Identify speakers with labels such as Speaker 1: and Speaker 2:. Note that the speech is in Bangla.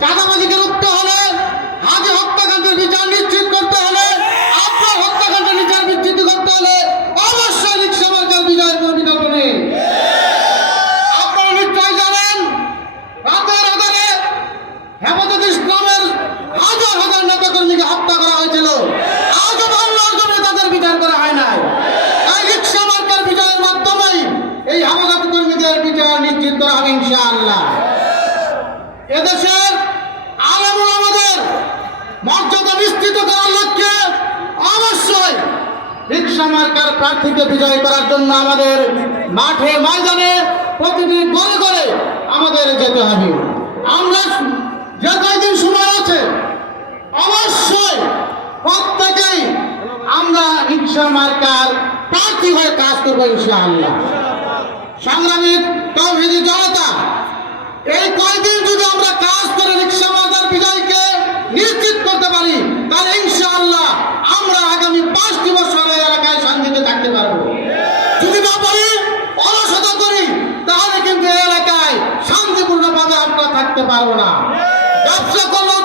Speaker 1: চাঁদাবাজিকে রুখতে হলে হাজি হত্যাকাণ্ডের বিচার নিশ্চিত করতে হলে আপনার হত্যাকাণ্ডের বিচার নিশ্চিত করতে হলে অবশ্যই রিক্সা মার্কার বিজয়ের কোনো বিকল্প নেই। আপনারা নিশ্চয় জানেন, রাতের আধারে হেফাজত হাজার হাজার নেতাকর্মীকে হত্যা করা হয়েছিল। আজও বাংলার জন্য তাদের বিচার করা হয় নাই। এই রিক্সা মার্কার মাধ্যমেই এই হেফাজত বিচার নিশ্চিত করা হবে ইনশাআল্লাহ। এদেশের আলেমুল আমাদের মর্যাদা নিশ্চিত করার লক্ষ্যে অবশ্যই রিক্সা মার্কার প্রার্থীকে বিজয় করার জন্য আমাদের মাঠে ময়দানে প্রতিটি ঘরে ঘরে আমাদের যেতে হবে। আমরা যে কয়দিন সময় আছে, অবশ্যই প্রত্যেকেই আমরা রিক্সা মার্কার প্রার্থী হয়ে কাজ করব ইনশাআল্লাহ। সংগ্রামী তৌহিদি জনতা, এই আমরা কাজ করে রিক্সা মাদার বিজয়কে নিশ্চিত করতে পারি, তাহলে ইনশাআল্লাহ আমরা আগামী পাঁচটি বছর এই এলাকায় শান্তিতে থাকতে পারব। যদি না পারি, অলসতা করি, তাহলে কিন্তু এই এলাকায় শান্তিপূর্ণভাবে আমরা থাকতে পারব না। ব্যবসা করলেও